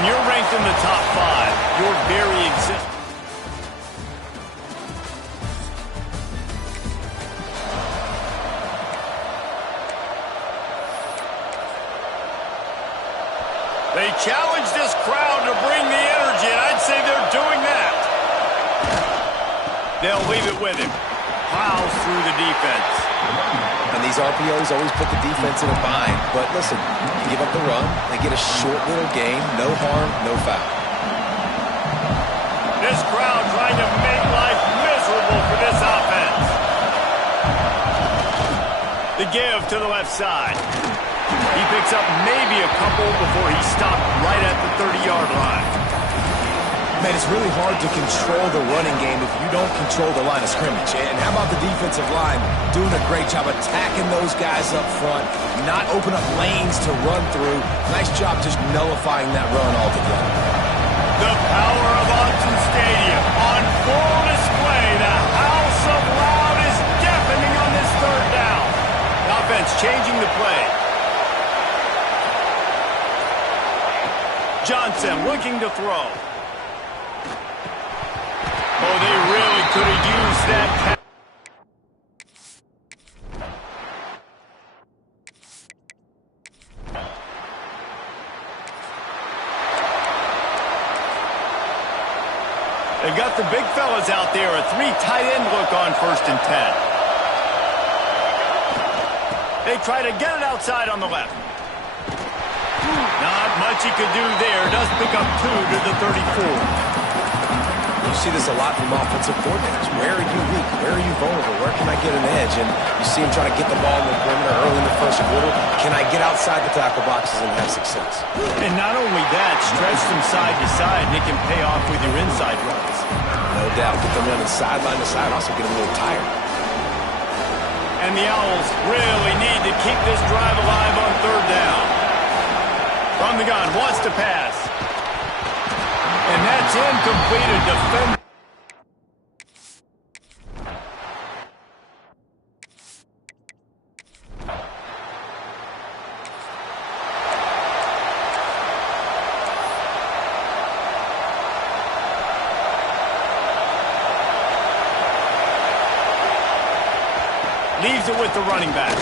When you're ranked in the top 5, you're very existent. They challenge this crowd to bring the energy, and I'd say they're doing that. They'll leave it with him. Plows through the defense. And these RPOs always put the defense in a bind. But listen, you give up the run, they get a short little gain, no harm, no foul. This crowd trying to make life miserable for this offense. The give to the left side. He picks up maybe a couple before he stopped right at the 30-yard line. Man, it's really hard to control the running game if you don't control the line of scrimmage. And how about the defensive line doing a great job attacking those guys up front, not open up lanes to run through. Nice job just nullifying that run altogether. The power of Autzen Stadium on full display. The house of loud is deafening on this third down. The offense changing the play. Johnson looking to throw. Oh, they really could have used that pass. They've got the big fellas out there. A 3 tight end look on 1st and 10. They try to get it outside on the left. Not much he could do there. Does pick up 2 to the 34. You see this a lot from offensive coordinators. Where are you weak? Where are you vulnerable? Where can I get an edge? And you see him trying to get the ball in the perimeter early in the first quarter. Can I get outside the tackle boxes and have success? And not only that, stretch them side to side, and it can pay off with your inside runs. No doubt. Get them running sideline to side. Also get them a little tired. And the Owls really need to keep this drive alive on 3rd down. From the gun, wants to pass. And that's incomplete. A defender. Leaves it with the running back.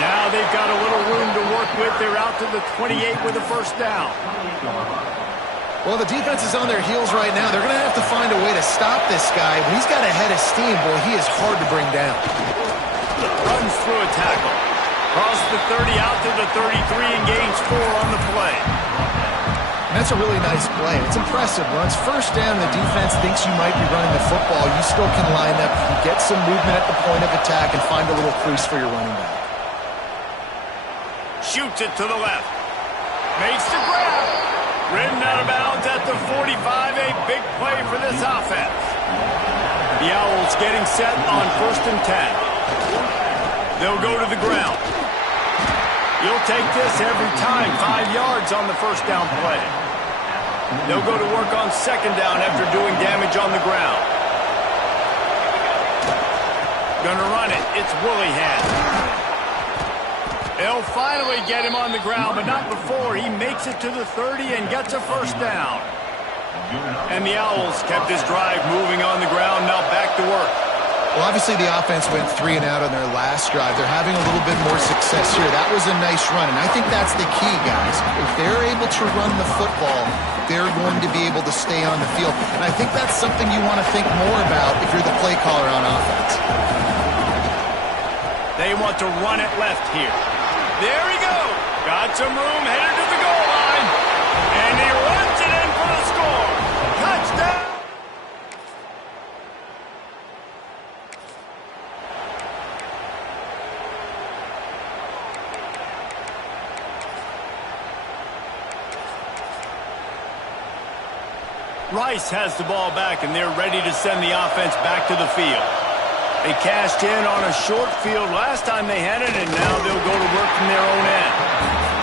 Now they've got a little room to work with. They're out to the 28 with a 1st down. Well, the defense is on their heels right now. They're going to have to find a way to stop this guy. When he's got a head of steam, boy, he is hard to bring down. Runs through a tackle. Across the 30 out to the 33 and gains 4 on the play. And that's a really nice play. It's impressive. Runs 1st down, the defense thinks you might be running the football. You still can line up. You can get some movement at the point of attack and find a little crease for your running back. Shoots it to the left. Makes the grab. Ridden out of bounds at the 45. A big play for this offense. The Owls getting set on 1st and 10. They'll go to the ground. You'll take this every time. 5 yards on the 1st down play. They'll go to work on 2nd down after doing damage on the ground. Gonna run it. It's Willingham. They'll finally get him on the ground, but not before. He makes it to the 30 and gets a 1st down. And the Owls kept this drive moving on the ground. Now back to work. Well, obviously the offense went 3 and out on their last drive. They're having a little bit more success here. That was a nice run, and I think that's the key, guys. If they're able to run the football, they're going to be able to stay on the field. And I think that's something you want to think more about if you're the play caller on offense. They want to run it left here. There he goes. Got some room, headed to the goal line. And he runs it in for the score. Touchdown. Rice has the ball back, and they're ready to send the offense back to the field. They cashed in on a short field last time they had it, and now they'll go to work from their own end.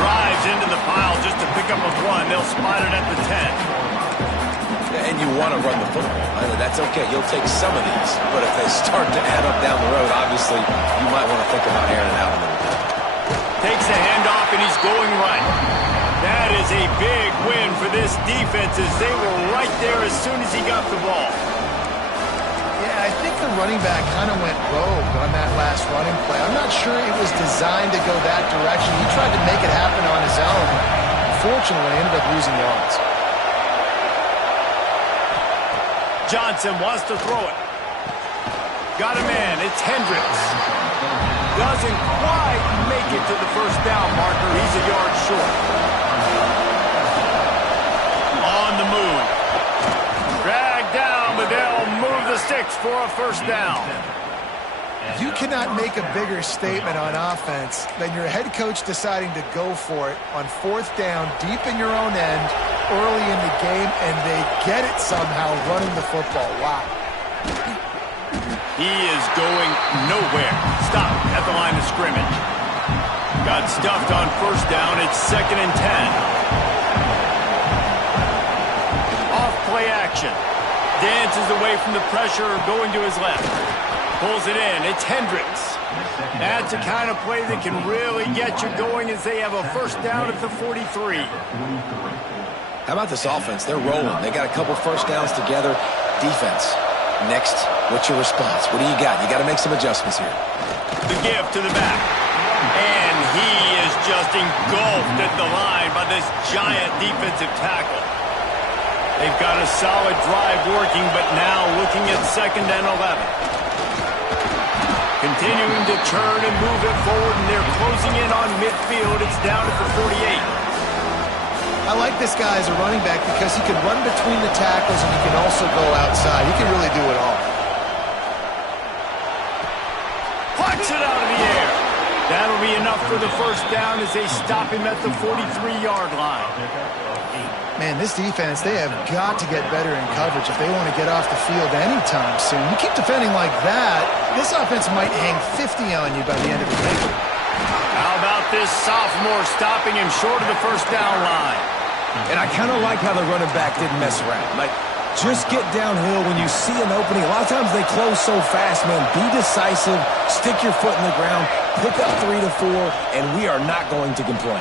Drives into the pile just to pick up a 1. They'll spot it at the 10. And you want to run the football. That's okay. You'll take some of these. But if they start to add up down the road, obviously, you might want to think about airing it out a little bit. Takes the handoff, and he's going right. That is a big win for this defense as they were right there as soon as he got the ball. Yeah, I think the running back kind of went rogue on that last running play. I'm not sure it was designed to go that direction. He tried to make it happen on his own. Unfortunately, ended up losing yards. Johnson wants to throw it. Got a man. It's Hendricks. Doesn't quite make it to the first down marker. He's a yard short. On the move. Dragged down, but they'll move the sticks for a first down. You cannot make a bigger statement on offense than your head coach deciding to go for it on fourth down, deep in your own end, early in the game, and they get it somehow running the football. Wow. He is going nowhere. Stop at the line of scrimmage. Got stuffed on first down. It's 2nd and 10. Off play action. Dances away from the pressure, going to his left. Pulls it in. It's Hendricks. That's a kind of play that can really get you going as they have a first down at the 43. How about this offense? They're rolling. They got a couple first downs together. Defense. Next, what's your response? What do you got? You got to make some adjustments here. The give to the back. And he is just engulfed at the line by this giant defensive tackle. They've got a solid drive working, but now looking at 2nd and 11. Continuing to turn and move it forward, and they're closing in on midfield. It's down at the 48. I like this guy as a running back because he can run between the tackles and he can also go outside. He can really do it all. Plucks it out of the air. That'll be enough for the first down as they stop him at the 43-yard line. Man, this defense, they have got to get better in coverage if they want to get off the field anytime soon. You keep defending like that, this offense might hang 50 on you by the end of the game. How about this sophomore stopping him short of the first down line? And I kind of like how the running back didn't mess around. Like, just get downhill when you see an opening. A lot of times they close so fast, man. Be decisive, stick your foot in the ground, pick up 3 to 4, and we are not going to complain.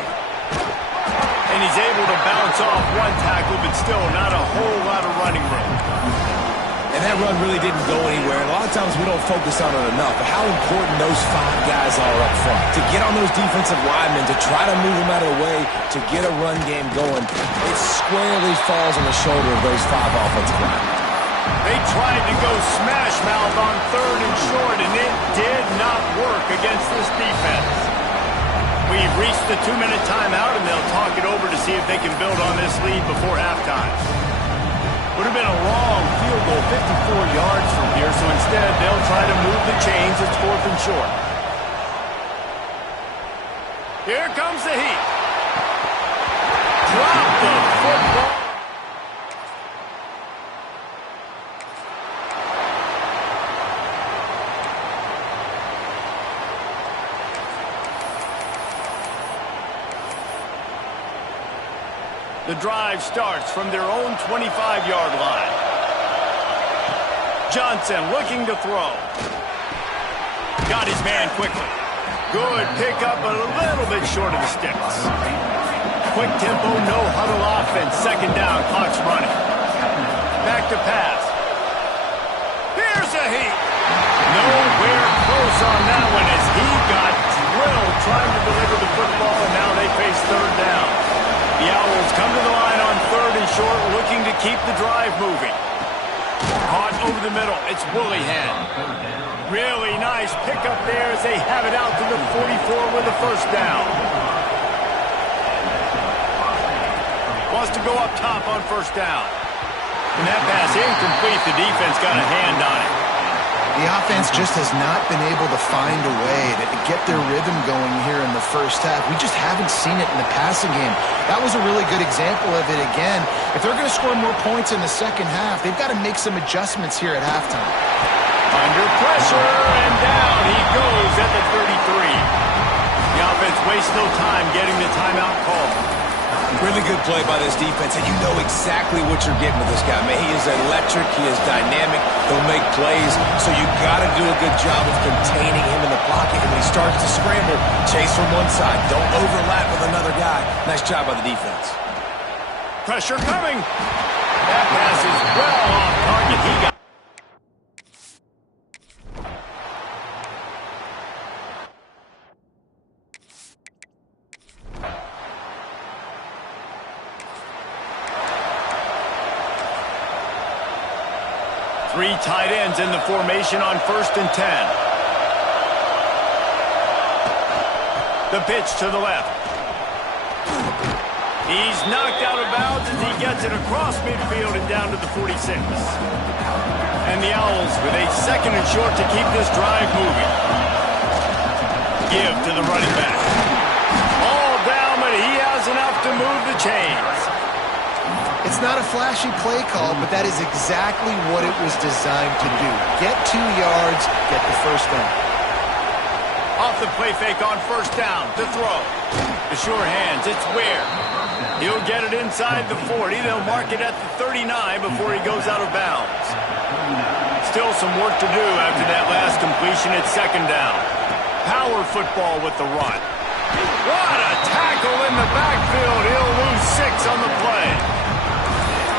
And he's able to bounce off one tackle, but still not a whole lot of running room. And that run really didn't go anywhere. And a lot of times we don't focus on it enough, but how important those 5 guys are up front. To get on those defensive linemen, to try to move them out of the way, to get a run game going, it squarely falls on the shoulder of those 5 offensive linemen. They tried to go smash mouth on 3rd and short, and it did not work against this defense. We've reached the 2-minute timeout, and they'll talk it over to see if they can build on this lead before halftime. Would have been a long field goal, 54 yards from here, so instead they'll try to move the chains. It's 4th and short. Here comes the heat. Drop the football. The drive starts from their own 25-yard line. Johnson looking to throw. Got his man quickly. Good pickup, but a little bit short of the sticks. Quick tempo, no huddle offense. 2nd down, clock's running. Back to pass. Here's a heat. Nowhere close on that one as he got drilled trying to deliver the football, and now they face 3rd down. The Owls come to the line on 3rd and short, looking to keep the drive moving. Caught over the middle. It's Willihan. Really nice pickup there as they have it out to the 44 with a first down. Wants to go up top on first down. And that pass incomplete. The defense got a hand on it. The offense just has not been able to find a way to get their rhythm going here in the first half. We just haven't seen it in the passing game. That was a really good example of it again. If they're going to score more points in the second half, they've got to make some adjustments here at halftime. Under pressure, and down he goes at the 33. The offense wastes no time getting the timeout call. Really good play by this defense, and you know exactly what you're getting with this guy, man. He is electric. He is dynamic. He'll make plays, so you got to do a good job of containing him in the pocket. And when he starts to scramble, chase from one side. Don't overlap with another guy. Nice job by the defense. Pressure coming. That pass is well off target. He got 3 tight ends in the formation on 1st and 10. The pitch to the left. He's knocked out of bounds as he gets it across midfield and down to the 46. And the Owls with a 2nd and short to keep this drive moving. Give to the running back. All down, but he has enough to move the chains. It's not a flashy play call, but that is exactly what it was designed to do. Get 2 yards, get the first down. Off the play fake on 1st down to throw. The sure hands, it's Ware. He'll get it inside the 40. They'll mark it at the 39 before he goes out of bounds. Still some work to do after that last completion at 2nd down. Power football with the run. What a tackle in the backfield. He'll lose 6 on the play.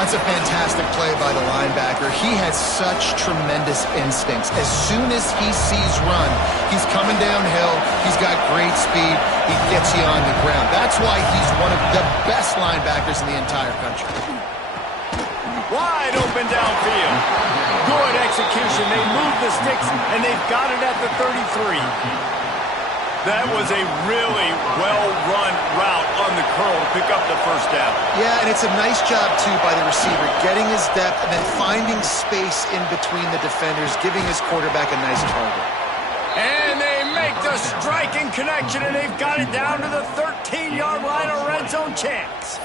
That's a fantastic play by the linebacker. He has such tremendous instincts. As soon as he sees run, he's coming downhill. He's got great speed. He gets you on the ground. That's why he's one of the best linebackers in the entire country. Wide open downfield. Good execution. They move the sticks, and they've got it at the 33. That was a really well-run route on the curl to pick up the 1st down. Yeah, and it's a nice job, too, by the receiver, getting his depth and then finding space in between the defenders, giving his quarterback a nice target. And they make the striking connection, and they've got it down to the 13-yard line, a red zone chance.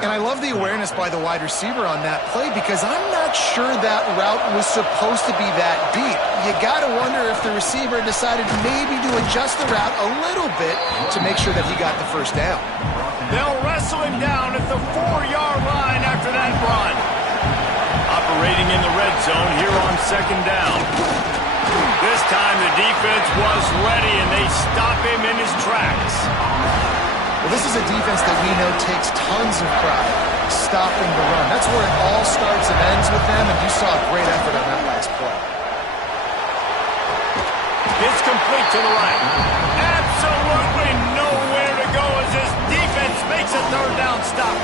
And I love the awareness by the wide receiver on that play because I'm not sure that route was supposed to be that deep. You got to wonder if the receiver decided maybe to adjust the route a little bit to make sure that he got the 1st down. They'll wrestle him down at the 4-yard line after that run. Operating in the red zone here on 2nd down. This time the defense was ready and they stop him in his tracks. Well, this is a defense that we know takes tons of pride stopping the run. That's where it all starts and ends with them, and you saw a great effort on that last play. It's complete to the right. Absolutely nowhere to go as this defense makes a 3rd down stop.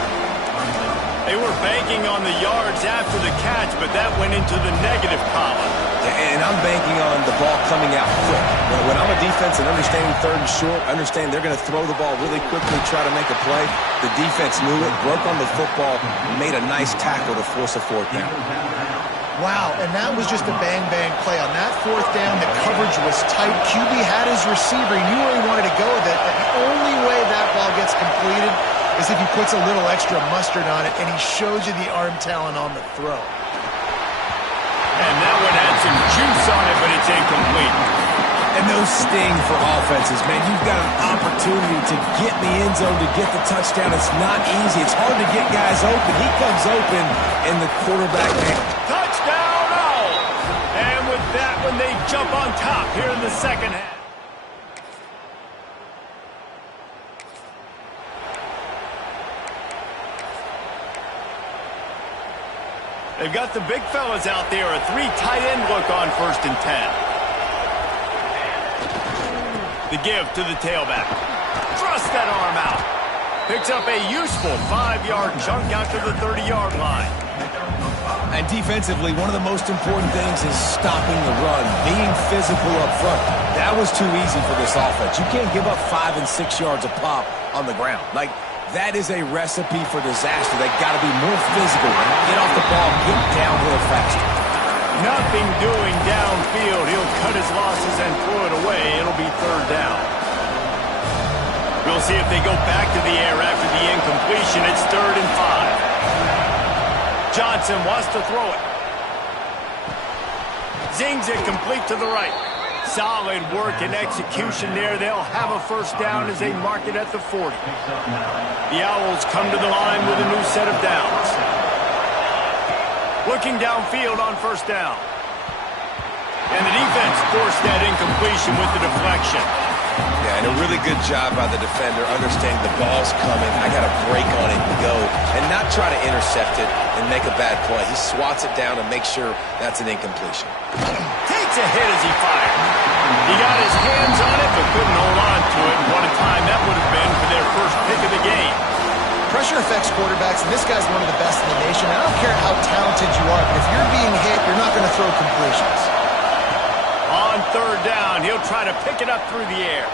They were banking on the yards after the catch, but that went into the negative column. And I'm banking on the ball coming out quick. When I'm a defense and understanding 3rd and short, understand they're going to throw the ball really quickly, try to make a play. The defense knew it, broke on the football, made a nice tackle to force a 4th down. Wow, and that was just a bang-bang play. On that 4th down, the coverage was tight. QB had his receiver. He knew where he wanted to go with it. And the only way that ball gets completed is if he puts a little extra mustard on it, and he shows you the arm talent on the throw. And that one had some juice on it, but it's incomplete. And no sting for offenses, man. You've got an opportunity to get in the end zone, to get the touchdown. It's not easy. It's hard to get guys open. He comes open, and the quarterback... Touchdown, Owls! And with that one, they jump on top here in the 2nd half. They've got the big fellas out there, a 3 tight end look on 1st and 10. The give to the tailback. Thrust that arm out. Picks up a useful 5-yard chunk out to the 30-yard line. And defensively, one of the most important things is stopping the run, being physical up front. That was too easy for this offense. You can't give up 5 and 6 yards a pop on the ground. That is a recipe for disaster. They got to be more physical. Get off the ball, get downhill faster. Nothing doing downfield. He'll cut his losses and throw it away. It'll be 3rd down. We'll see if they go back to the air after the incompletion. It's 3rd and 5. Johnson wants to throw it. Zings it complete to the right. Solid work and execution there. They'll have a first down as they mark it at the 40. The Owls come to the line with a new set of downs. Looking downfield on first down. And the defense forced that incompletion with the deflection. Yeah, and a really good job by the defender understanding the ball's coming. I got to break on it and go and not try to intercept it and make a bad play. He swats it down and makes sure that's an incompletion. Takes a hit as he fired. He got his hands on it but couldn't hold on to it. And what a time that would have been for their first pick of the game. Pressure affects quarterbacks, and this guy's one of the best in the nation. I don't care how talented you are, but if you're being hit, you're not going to throw completions. On third down, he'll try to pick it up through the air.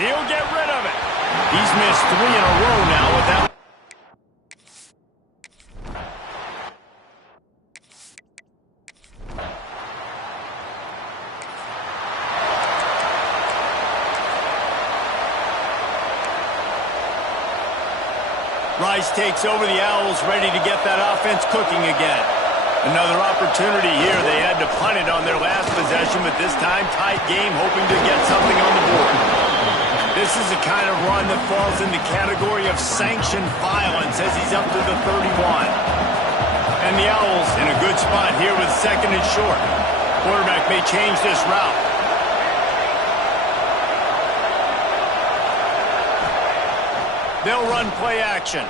He'll get rid of it. He's missed 3 in a row now with that. Rice takes over. The Owls ready to get that offense cooking again. Another opportunity here. They had to punt it on their last possession, but this time tight game, hoping to get something on the board. This is the kind of run that falls in the category of sanctioned violence as he's up to the 31. And the Owls in a good spot here with second and short. Quarterback may change this route. They'll run play action.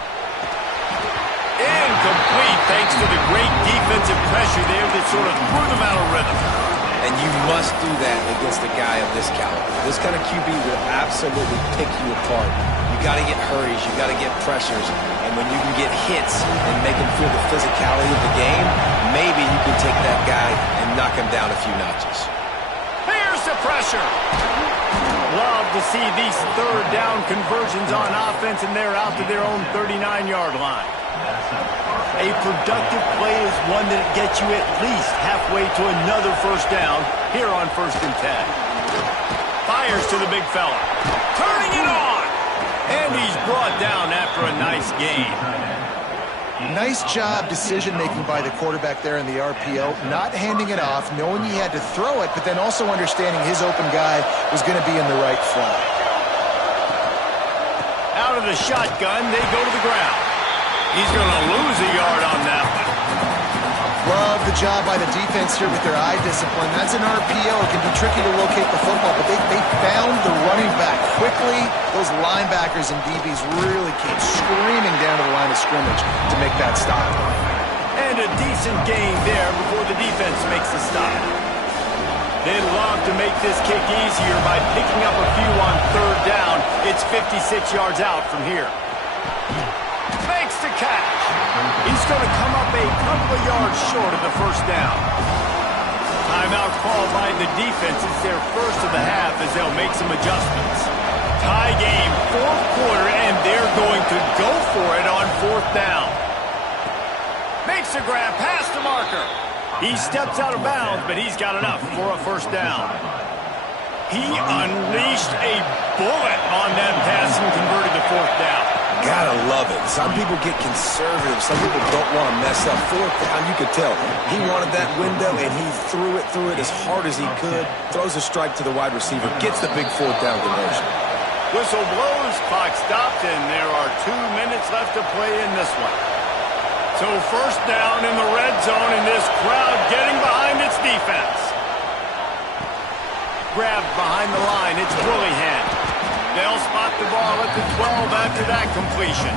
Incomplete thanks to the great defensive pressure there that sort of threw them out of rhythm. And you must do that against a guy of this caliber. This kind of QB will absolutely pick you apart. You got to get hurries. You got to get pressures. And when you can get hits and make him feel the physicality of the game, maybe you can take that guy and knock him down a few notches. Here's the pressure. Love to see these third down conversions on offense, and they're out to their own 39-yard line. A productive play is one that gets you at least halfway to another first down here on 1st and 10. Fires to the big fella. Turning it on. And he's brought down after a nice gain. Nice job decision-making by the quarterback there in the RPO, not handing it off, knowing he had to throw it, but then also understanding his open guy was going to be in the right flat. Out of the shotgun, they go to the ground. He's going to lose a yard on that one. Love the job by the defense here with their eye discipline. That's an RPO. It can be tricky to locate the football, but they found the running back quickly. Those linebackers and DBs really came screaming down to the line of scrimmage to make that stop. And a decent gain there before the defense makes the stop. They'd love to make this kick easier by picking up a few on third down. It's 56 yards out from here. Makes the catch. He's going to come up a couple of yards short of the first down. Timeout called by the defense. It's their first of the half as they'll make some adjustments. Tie game, 4th quarter, and they're going to go for it on 4th down. Makes the grab past the marker. He steps out of bounds, but he's got enough for a first down. He unleashed a bullet on that pass and converted to 4th down. Gotta love it. Some people get conservative. Some people don't want to mess up. 4th down, you could tell. He wanted that window, and he threw it as hard as he could. Throws a strike to the wide receiver. Gets the big 4th down conversion. Whistle blows, clock stopped, and there are 2 minutes left to play in this one. So first down in the red zone, and this crowd getting behind its defense. Grabbed behind the line. It's Willingham. They'll spot the ball at the 12 after that completion.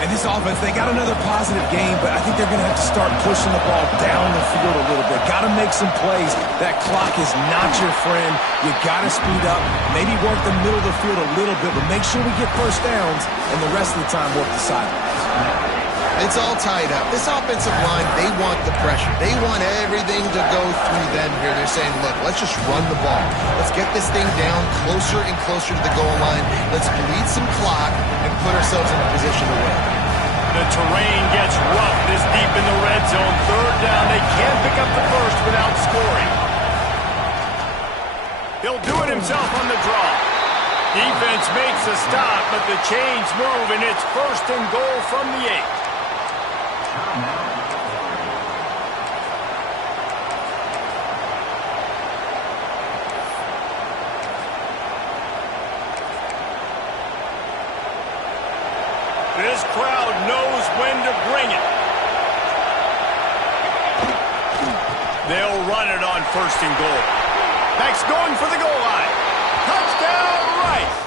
And this offense, they got another positive game, but I think they're going to have to start pushing the ball down the field a little bit. Got to make some plays. That clock is not your friend. You got to speed up, maybe work the middle of the field a little bit, but make sure we get first downs, and the rest of the time work the sidelines. It's all tied up. This offensive line, they want the pressure. They want everything to go through them here. They're saying, look, let's just run the ball. Let's get this thing down closer and closer to the goal line. Let's bleed some clock and put ourselves in a position to win. The terrain gets rough this deep in the red zone. 3rd down, they can't pick up the first without scoring. He'll do it himself on the draw. Defense makes a stop, but the chains move, and it's 1st and goal from the 8. They'll run it on 1st and goal. Next, going for the goal line. Touchdown, Rice.